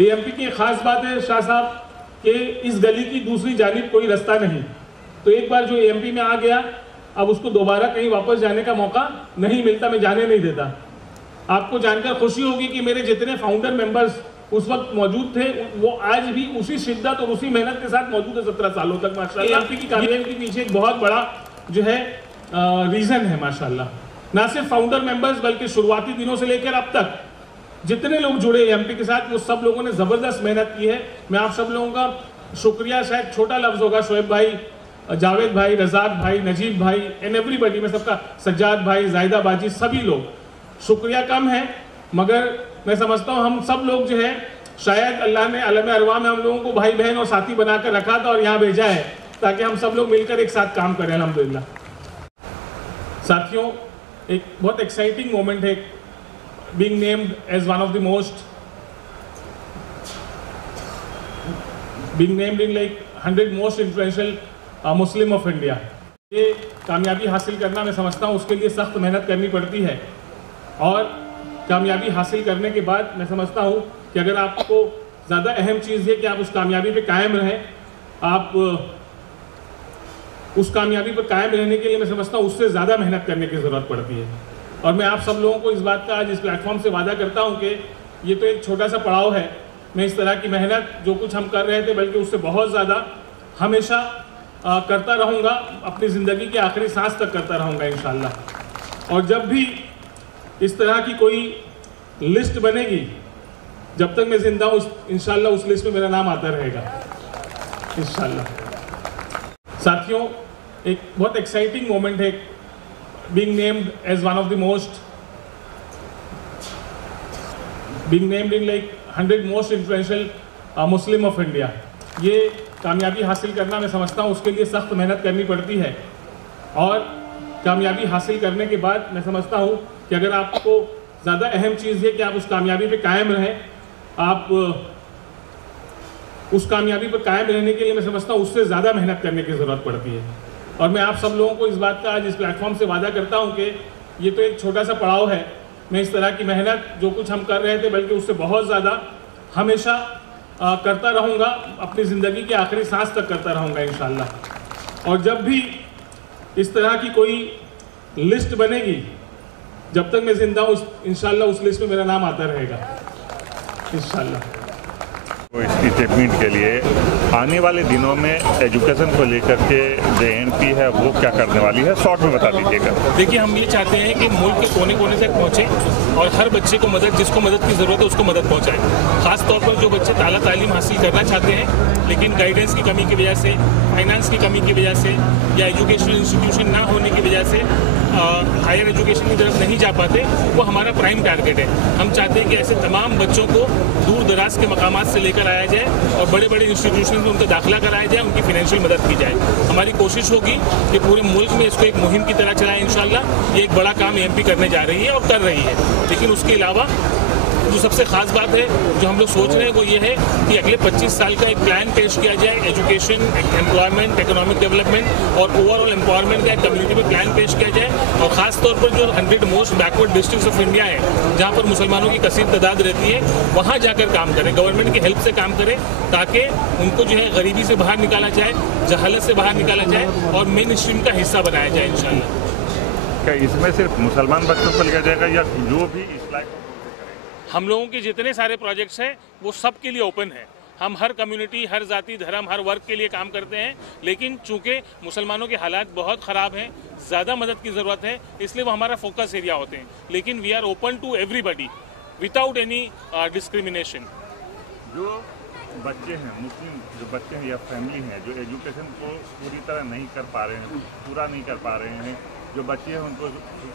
MP की खास बात है शाह साहब कि इस गली की दूसरी जानिब कोई रास्ता नहीं, तो एक बार जो एमपी में आ गया अब उसको दोबारा कहीं वापस जाने का मौका नहीं मिलता, मैं जाने नहीं देता। आपको जानकर खुशी होगी कि मेरे जितने फाउंडर मेंबर्स उस वक्त मौजूद थे वो आज भी उसी शिद्दत और उसी मेहनत के साथ मौजूद है 17 सालों तक माशाल्लाह। एमपी की कामयाबी के पीछे एक बहुत बड़ा जो है रीजन है माशाल्लाह। ना सिर्फ फाउंडर मेंबर्स बल्कि शुरुआती दिनों से लेकर अब तक जितने लोग जुड़े एमपी के साथ वो सब लोगों ने जबरदस्त मेहनत की है। मैं आप सब लोगों का शुक्रिया, शायद छोटा लफ्ज होगा, शोएब भाई, जावेद भाई, रजाक भाई, नजीब भाई एंड एवरीबडी, में सबका, सज्जाद भाई, जायदा बाजी, सभी लोग, शुक्रिया कम है, मगर मैं समझता हूँ हम सब लोग जो है शायद अल्लाह ने अलम अरवा में हम लोगों को भाई बहन और साथी बनाकर रखा था और यहाँ भेजा है ताकि हम सब लोग मिलकर एक साथ काम करें अल्हम्दुलिल्लाह। साथियों, एक बहुत एक्साइटिंग मोमेंट है being named as one of the most being named in like 100 most influential Muslim of India. ये कामयाबी हासिल करना मैं समझता हूँ उसके लिए सख्त मेहनत करनी पड़ती है और कामयाबी हासिल करने के बाद मैं समझता हूँ कि अगर आपको ज़्यादा अहम चीज़ है कि आप उस कामयाबी पे कायम रहें, आप उस कामयाबी पर कायम रहने के लिए मैं समझता हूँ उससे ज़्यादा मेहनत करने की ज़रूरत पड़ती है। और मैं आप सब लोगों को इस बात का आज इस प्लेटफॉर्म से वादा करता हूँ कि ये तो एक छोटा सा पड़ाव है, मैं इस तरह की मेहनत जो कुछ हम कर रहे थे बल्कि उससे बहुत ज़्यादा हमेशा करता रहूँगा, अपनी ज़िंदगी के आखिरी सांस तक करता रहूँगा इंशाअल्लाह। और जब भी इस तरह की कोई लिस्ट बनेगी, जब तक मैं जिंदा हूँ इंशाअल्लाह उस लिस्ट में मेरा नाम आता रहेगा इंशाअल्लाह। साथियों, एक बहुत एक्साइटिंग मोमेंट है being named as one of the most being named in like 100 most influential Muslim of India. ये कामयाबी हासिल करना मैं समझता हूँ उसके लिए सख्त मेहनत करनी पड़ती है और कामयाबी हासिल करने के बाद मैं समझता हूँ कि अगर आपको ज़्यादा अहम चीज़ है कि आप उस कामयाबी पे कायम रहें, आप उस कामयाबी पर कायम रहने के लिए मैं समझता हूँ उससे ज़्यादा मेहनत करने की ज़रूरत पड़ती है। और मैं आप सब लोगों को इस बात का आज इस प्लेटफॉर्म से वादा करता हूँ कि ये तो एक छोटा सा पड़ाव है, मैं इस तरह की मेहनत जो कुछ हम कर रहे थे बल्कि उससे बहुत ज़्यादा हमेशा करता रहूँगा, अपनी ज़िंदगी के आखिरी सांस तक करता रहूँगा इंशाअल्लाह। और जब भी इस तरह की कोई लिस्ट बनेगी, जब तक मैं जिंदा हूँ इंशाअल्लाह उस लिस्ट में मेरा नाम आता रहेगा इंशाअल्लाह। तो इसकी स्टेटमेंट के लिए आने वाले दिनों में एजुकेशन को लेकर के जो एमपी है वो क्या करने वाली है, शॉर्ट में बता दीजिएगा। देखिए, हम ये चाहते हैं कि मुल्क के कोने कोने तक पहुँचे और हर बच्चे को मदद, जिसको मदद की ज़रूरत है उसको मदद पहुँचाए। ख़ास तौर पर जो बच्चे ताला तालीम हासिल करना चाहते हैं लेकिन गाइडेंस की कमी की वजह से, फाइनेंस की कमी की वजह से या एजुकेशनल इंस्टीट्यूशन ना होने की वजह से हायर एजुकेशन की तरफ नहीं जा पाते, वो हमारा प्राइम टारगेट है। हम चाहते हैं कि ऐसे तमाम बच्चों को दूर दराज के मकामात से लेकर आया जाए और बड़े बड़े इंस्टीट्यूशन में उनका दाखिला कराया जाए, उनकी फाइनेंशियल मदद की जाए। हमारी कोशिश होगी कि पूरे मुल्क में इसको एक मुहिम की तरह चलाएं इंशाअल्लाह। ये एक बड़ा काम एमपी करने जा रही है और कर रही है। लेकिन उसके अलावा जो सबसे ख़ास बात है जो हम लोग सोच रहे हैं वो ये है कि अगले 25 साल का एक प्लान पेश किया जाए, एजुकेशन, एम्प्लॉयमेंट, इकोनॉमिक डेवलपमेंट और ओवरऑल एम्पावरमेंट का एक कम्युनिटी में प्लान पेश किया जाए। और ख़ास तौर पर जो 100 most backward districts of India है जहाँ पर मुसलमानों की कसीर तादाद रहती है, वहाँ जाकर काम करें, गवर्नमेंट की हेल्प से काम करें ताकि उनको जो है गरीबी से बाहर निकाला जाए, जहालत से बाहर निकाला जाए और मेन स्ट्रीम का हिस्सा बनाया जाए इंशाअल्लाह। क्या इसमें सिर्फ मुसलमान बच्चों को लिया जाएगा या जो भी इस लायक? हम लोगों के जितने सारे प्रोजेक्ट्स हैं वो सब के लिए ओपन है। हम हर कम्युनिटी, हर जाति, धर्म, हर वर्ग के लिए काम करते हैं, लेकिन चूंकि मुसलमानों के हालात बहुत ख़राब हैं, ज़्यादा मदद की ज़रूरत है, इसलिए वो हमारा फोकस एरिया होते हैं। लेकिन we are open to everybody without any discrimination. जो बच्चे हैं, मुस्लिम जो बच्चे हैं या फैमिली हैं जो एजुकेशन को पूरी तरह नहीं कर पा रहे हैं, पूरा नहीं कर पा रहे हैं, जो बच्चे हैं उनको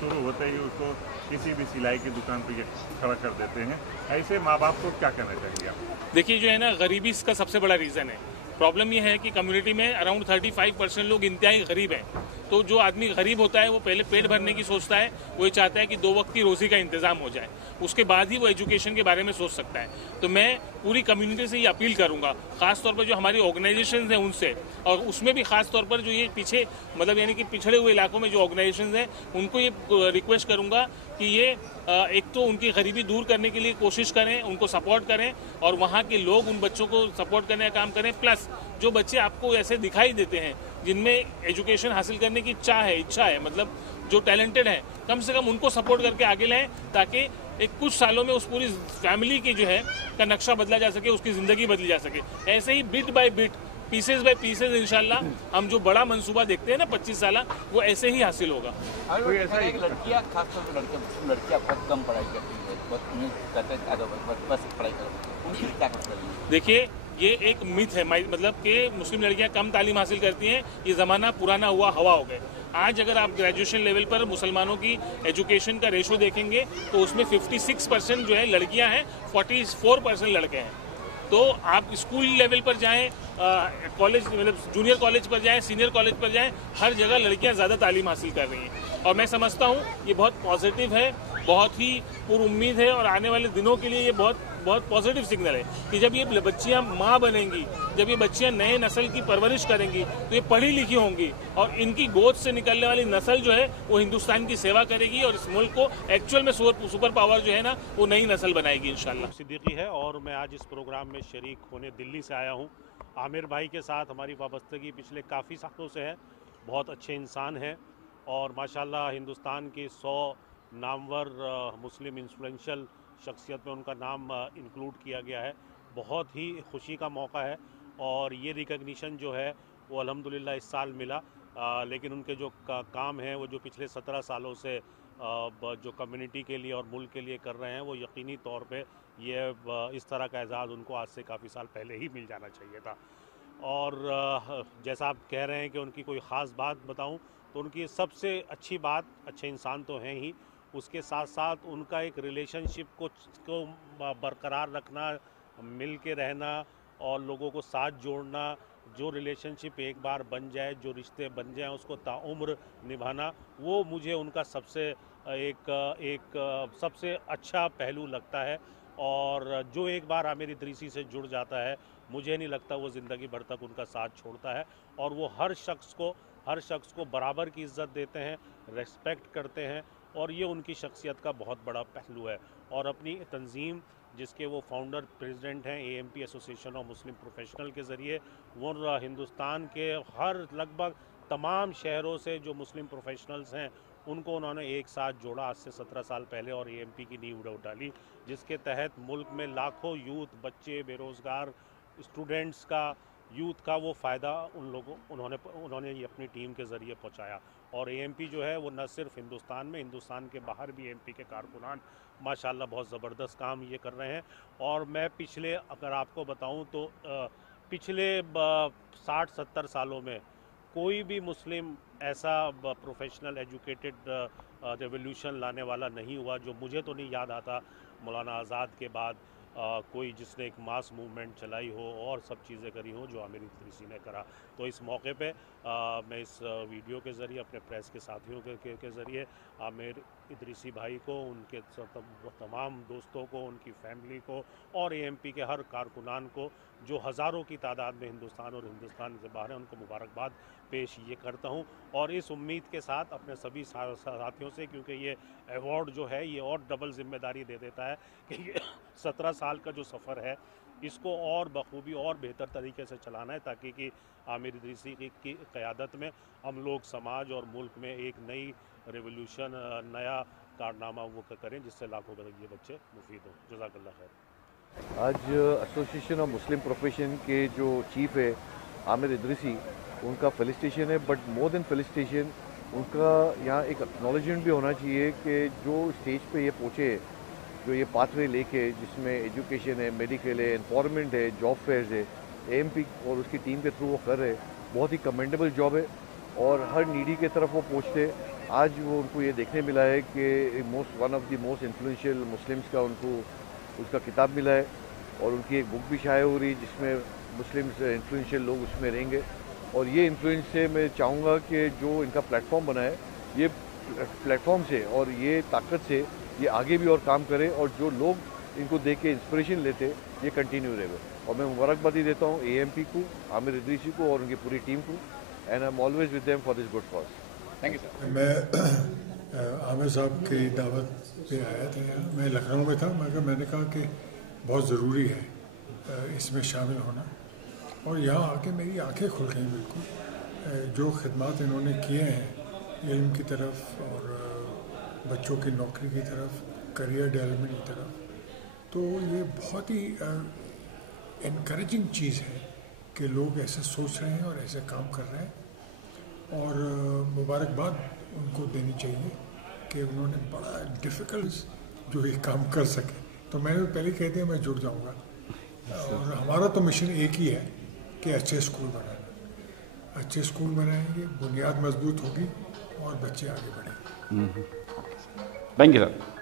शुरू होते ही उसको किसी भी सिलाई की दुकान पर खड़ा कर देते हैं, ऐसे माँ बाप को क्या करना चाहिए? देखिए, जो है ना, गरीबी इसका सबसे बड़ा रीज़न है। प्रॉब्लम ये है कि कम्युनिटी में अराउंड 35% लोग इंतहाई गरीब हैं। तो जो आदमी गरीब होता है वो पहले पेट भरने की सोचता है, वो ये चाहता है कि 2 वक्त की रोजी का इंतजाम हो जाए, उसके बाद ही वो एजुकेशन के बारे में सोच सकता है। तो मैं पूरी कम्युनिटी से ये अपील करूंगा, खास तौर पर जो हमारी ऑर्गेनाइजेशन हैं उनसे, और उसमें भी खास तौर पर जो ये पीछे मतलब यानी कि पिछड़े हुए इलाकों में जो ऑर्गेनाइजेशन हैं उनको ये रिक्वेस्ट करूंगा कि ये एक तो उनकी गरीबी दूर करने के लिए कोशिश करें, उनको सपोर्ट करें, और वहाँ के लोग उन बच्चों को सपोर्ट करने का काम करें। प्लस जो बच्चे आपको ऐसे दिखाई देते हैं जिनमें एजुकेशन हासिल करने की इच्छा है, मतलब जो टैलेंटेड है, कम से कम उनको सपोर्ट करके आगे लाएं, ताकि एक कुछ सालों में उस पूरी फैमिली की जो है का नक्शा बदला जा सके, उसकी ज़िंदगी बदली जा सके। ऐसे ही bit by bit, pieces by pieces इंशाल्लाह हम जो बड़ा मंसूबा देखते हैं ना 25 साल, वो ऐसे ही हासिल होगा। लड़कियाँ खासतौर पर लड़कियाँ बहुत कम पढ़ाई करती है, बस पढ़ाई करो, उनकी क्या कर। देखिए ये एक मिथ है, मतलब कि मुस्लिम लड़कियां कम तालीम हासिल करती हैं, ये ज़माना पुराना हुआ, हवा हो गए। आज अगर आप ग्रेजुएशन लेवल पर मुसलमानों की एजुकेशन का रेशो देखेंगे तो उसमें 56% जो है लड़कियां हैं, 44% लड़के हैं। तो आप स्कूल लेवल पर जाएं, कॉलेज मतलब जूनियर कॉलेज पर जाएं, सीनियर कॉलेज पर जाएं, हर जगह लड़कियां ज़्यादा तालीम हासिल कर रही हैं। और मैं समझता हूँ ये बहुत पॉजिटिव है, बहुत ही पुरुम्मीद है, और आने वाले दिनों के लिए ये बहुत पॉजिटिव सिग्नल है कि जब ये बच्चियां माँ बनेंगी, जब ये बच्चियां नए नस्ल की परवरिश करेंगी, तो ये पढ़ी लिखी होंगी, और इनकी गोद से निकलने वाली नस्ल जो है वो हिंदुस्तान की सेवा करेगी, और इस मुल्क को एक्चुअल में सुपर पावर जो है ना वो नई नस्ल बनाएगी इंशाल्लाह। सिद्दीकी है और मैं आज इस प्रोग्राम में शरीक होने दिल्ली से आया हूँ। आमिर भाई के साथ हमारी वाबस्तगी पिछले काफ़ी सालों से है, बहुत अच्छे इंसान हैं, और माशाल्लाह हिंदुस्तान की 100 नामवर मुस्लिम इन्फ्लुएंशियल शख्सियत में उनका नाम इंक्लूड किया गया है। बहुत ही खुशी का मौका है, और ये रिकग्निशन जो है वो अल्हम्दुलिल्लाह इस साल मिला, लेकिन उनके जो काम हैं वो जो पिछले 17 सालों से जो कम्युनिटी के लिए और मुल्क के लिए कर रहे हैं, वो यकीनी तौर पे ये इस तरह का एजाज़ उनको आज से काफ़ी साल पहले ही मिल जाना चाहिए था। और जैसा आप कह रहे हैं कि उनकी कोई ख़ास बात बताऊं, तो उनकी सबसे अच्छी बात, अच्छे इंसान तो हैं ही, उसके साथ साथ उनका एक रिलेशनशिप को बरकरार रखना, मिल के रहना और लोगों को साथ जोड़ना, जो रिलेशनशिप एक बार बन जाए, जो रिश्ते बन जाएं, उसको ताउम्र निभाना, वो मुझे उनका सबसे सबसे अच्छा पहलू लगता है। और जो एक बार आमिर इदरीसी से जुड़ जाता है, मुझे नहीं लगता वो ज़िंदगी भर तक उनका साथ छोड़ता है, और वो हर शख्स को बराबर की इज़्ज़त देते हैं, रेस्पेक्ट करते हैं, और ये उनकी शख्सियत का बहुत बड़ा पहलू है। और अपनी तंजीम, जिसके वो फाउंडर प्रेसिडेंट हैं, AMP association of Muslim professional के ज़रिए, वो हिंदुस्तान के हर लगभग तमाम शहरों से जो मुस्लिम प्रोफेशनल्स हैं उनको उन्होंने एक साथ जोड़ा आज से 17 साल पहले, और AMP की नींव डाली, जिसके तहत मुल्क में लाखों यूथ, बच्चे, बेरोज़गार स्टूडेंट्स का, यूथ का वो फ़ायदा उन्होंने ये अपनी टीम के ज़रिए पहुंचाया। और AMP जो है वो न सिर्फ हिंदुस्तान में, हिंदुस्तान के बाहर भी AMP के कारकुनान माशाल्लाह बहुत ज़बरदस्त काम ये कर रहे हैं। और मैं पिछले, अगर आपको बताऊं तो पिछले 60-70 सालों में कोई भी मुस्लिम ऐसा प्रोफेशनल एजुकेटेड रेवोल्यूशन लाने वाला नहीं हुआ, जो मुझे तो नहीं याद आता मौलाना आज़ाद के बाद कोई जिसने एक मास मूवमेंट चलाई हो और सब चीज़ें करी हो जो आमिर इदरीसी ने करा। तो इस मौके पे मैं इस वीडियो के ज़रिए अपने प्रेस के साथियों के ज़रिए आमिर इदरीसी भाई को, उनके तमाम दोस्तों को, उनकी फैमिली को और AMP के हर कारकुनान को जो हज़ारों की तादाद में हिंदुस्तान और हिंदुस्तान से बाहर हैं, उनको मुबारकबाद पेश ये करता हूँ। और इस उम्मीद के साथ अपने सभी साथियों से, क्योंकि ये अवार्ड जो है ये और डबल जिम्मेदारी दे देता है कि ये 17 साल का जो सफ़र है इसको और बखूबी और बेहतर तरीके से चलाना है, ताकि कि आमिर इदरीसी की क़यादत में हम लोग समाज और मुल्क में एक नई रेवोल्यूशन, नया कारनामा वो करें जिससे लाखों ये बच्चे मुफीद हों। जज़ाकल्लाह खैर। आज एसोसिएशन ऑफ मुस्लिम प्रोफेशन के जो चीफ है आमिर इदरीसी, उनका फेलिसिटेशन है, बट मोर देन फेलिसिटेशन उनका यहाँ एक एक्नॉलेजमेंट भी होना चाहिए कि जो स्टेज पे ये पहुँचे, जो ये पाथवे लेके, जिसमें एजुकेशन है, मेडिकल है, एनवायरनमेंट है, जॉब फेयर्स है, AMP और उसकी टीम के थ्रू वो कर रहे, बहुत ही कमेंडेबल जॉब है। और हर नीडी के तरफ वो पहुँचते, आज वो उनको ये देखने मिला है कि one of the most influential Muslims का उनको उसका किताब मिला है, और उनकी एक बुक भी शाये हो रही है जिसमें मुस्लिम्स इन्फ्लुएंशियल लोग उसमें रहेंगे। और ये इन्फ्लुएंस से मैं चाहूँगा कि जो इनका प्लेटफॉर्म बना है, ये प्लेटफॉर्म से और ये ताकत से ये आगे भी और काम करे, और जो लोग इनको देख के इंस्पिरेशन लेते ये कंटिन्यू रहे। और मैं मुबारकबादी देता हूँ AMP को, आमिर इदरीसी को और उनकी पूरी टीम को, and I am always with them for this good cause. Thank you sir. मैं आमिर साहब की दावत पे आया था यहाँ, मैं लखनऊ में था, मगर मैंने कहा कि बहुत ज़रूरी है इसमें शामिल होना, और यहाँ आके मेरी आंखें खुल गई बिल्कुल। जो खिदमात इन्होंने किए हैं इल्म की तरफ और बच्चों की नौकरी की तरफ, करियर डेवलपमेंट की तरफ, तो ये बहुत ही इनकरेजिंग चीज़ है कि लोग ऐसे सोच रहे हैं और ऐसे काम कर रहे हैं, और मुबारकबाद उनको देनी चाहिए कि उन्होंने बड़ा डिफ़िकल्ट जो ये काम कर सके। तो मैंने पहले कह दिया मैं जुड़ जाऊंगा, और हमारा तो मिशन एक ही है कि अच्छे स्कूल बनाना। अच्छे स्कूल बनाएंगे, बुनियाद मजबूत होगी और बच्चे आगे बढ़ेंगे। Thank you sir.